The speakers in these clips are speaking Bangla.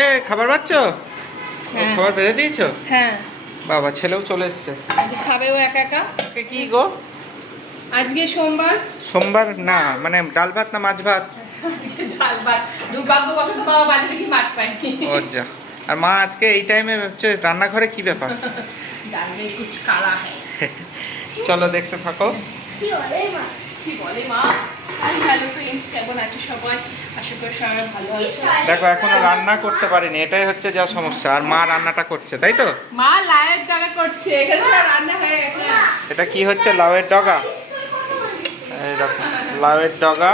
এ খাবার পাচ্ছ? খাবার বেড়ে দিয়েছো? হ্যাঁ বাবা ছেলেও চলে এসছে। আজকে খাবে ও একা একা। আজকে কি গো? আজকে সোমবার। সোমবার না মানে ডাল ভাত না মাছ ভাত? ডাল ভাত। দুর্ভাগ্যবশত বাবা বাজারে কি মাছ পায়নি। ও যা। আর মা আজকে এই টাইমে হচ্ছে রান্নাঘরে কি ব্যাপার? ডাল মে কুছ কালা হ্যায়। চলো দেখতে থাকো। কি বলে মা? হ্যালো ফ্রেন্ডস, কেমন আছো সবাই? আশা করি সবাই ভালো আছো। দেখো এখনো রান্না করতে পারিনি, এটাই হচ্ছে যা সমস্যা। আর মা রান্নাটা করছে, তাই তো? মা লায়ের ডাকা করছে, এখানে সব রান্না হয়ে গেছে। এটা কি হচ্ছে? লাউয়ের ডগা। এই দেখো লাউয়ের ডগা।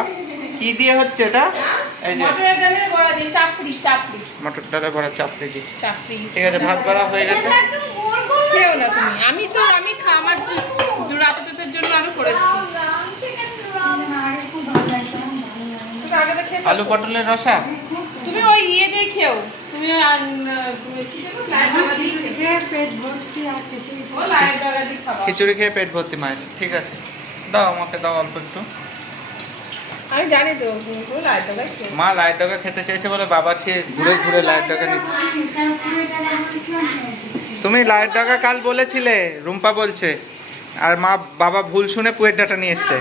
কি দিয়ে হচ্ছে এটা? এই যে মটরের ডালের বড়া দিয়ে চাপড়ি। মটর ডালের বড়া চাপড়ি দিয়ে। চাপড়ি। ঠিক আছে, ভাত বাড়া হয়ে গেছে। খেও না তুমি। আমি আমার রাতের জন্য আরো করেছি। আলু পটলের রসা। তুমি ওই ইয়ে দিয়ে খেও। তুমি খিচুড়ি খেয়ে পেট ভর্তি মায়ের। ঠিক আছে, দাও আমাকে, দাও অল্প একটু। আমি জানি তো মা লাইট ডগা খেতে চেয়েছে বলে বাবা ঠিক ঘুরে ঘুরে লাইট ডগা নিচ্ছে। তুমি লাইট ডগা কাল বলেছিলে, রুম্পা বলছে। আর মা বাবা ভুল শুনে পুয়ের ডাটা নিয়ে এসছে।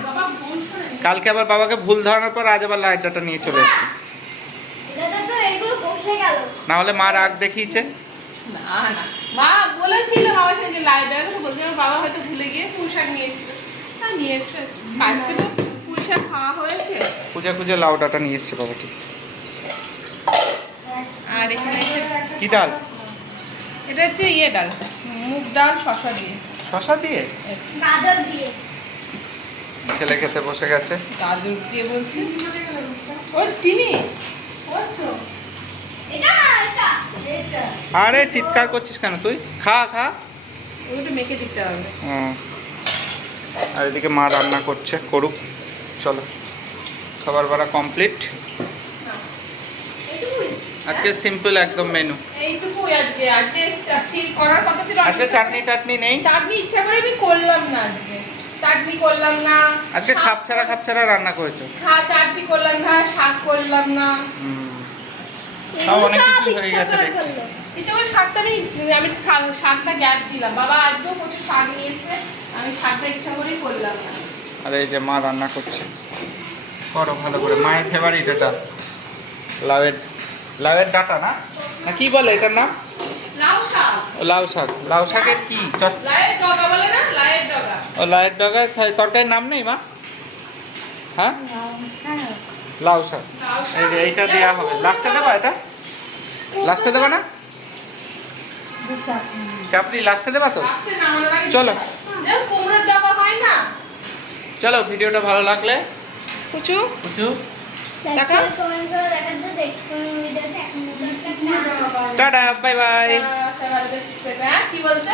কালকে আবার বাবাকে ভুল ধরানোর পর আজ আবার লাইট ডাটা নিয়ে চলে এসছে। না হলে মা রাগ দেখিয়েছে। মা বলেছিল বাবার সাথে লাইট ডগা বলছে, বাবা হয়তো ভুলে গিয়ে পুঁই শাক নিয়ে এসেছিল। নিয়ে এসছে কালকে তো পুঁই শাক খাওয়া হয়েছে। খুঁজে খুঁজে লাউ ডাটা নিয়ে এসছে বাবা ঠিক। আর এখানে কি ডাল? এটা হচ্ছে ইয়ে ডাল, মুগ ডাল শসা দিয়ে। শসা দিয়ে? গাজর দিয়ে। ছেলে খেতে বসে গেছে। গাজর দিয়ে বলছি। ও চিনি। আরে চিৎকার করছিস কেন তুই? খা খা। ওটা মেখে দিতে হবে। আর এদিকে মা রান্না করছে, করুক। চলো খাবার বাড়া কমপ্লিট। আজকে সিম্পল একদম মেনু। এইটুকুই আজকে করার কথা ছিল। আজকে চাটনি টাটনি নেই। চাটনি ইচ্ছা করে আমি করলাম না আজকে। চাটনি করলাম না। আজকে খাপছাড়া রান্না করেছো। চাটনি করলাম না, শাক করলাম না। তাও অনেক কিছু হয়ে গেছে দেখছি। ইচ্ছা করে শাকটা আমি শাকটা গ্যাপ দিলাম। বাবা আজকেও প্রচুর শাক নিয়ে এসেছে, আমি শাকটা ইচ্ছা করেই করলাম না। আর এই যে মা রান্না করছে, করো ভালো করে। মায়ের ফেভারিট এটা লাউয়ের ডাটা না, না কি বলে এটার নাম? লাউ শাক। লাউ শাক। লাউ শাকের কি লাউয়ের ডগা বলে না, লাউয়ের ডগা। ও লাউয়ের ডগা তরকারির নাম নেই মা? হ্যাঁ লাউ শাক। এই যে এইটা দেওয়া হবে লাস্টে, দেবা এটা লাস্টে দেবা না? চাপড়ি লাস্টে দেবা তো? চলো কুমড়োর ডগা হয় না। চলো, ভিডিওটা ভালো লাগলে কুচু দেখা টাটা, বাই বাই। কি বলছো?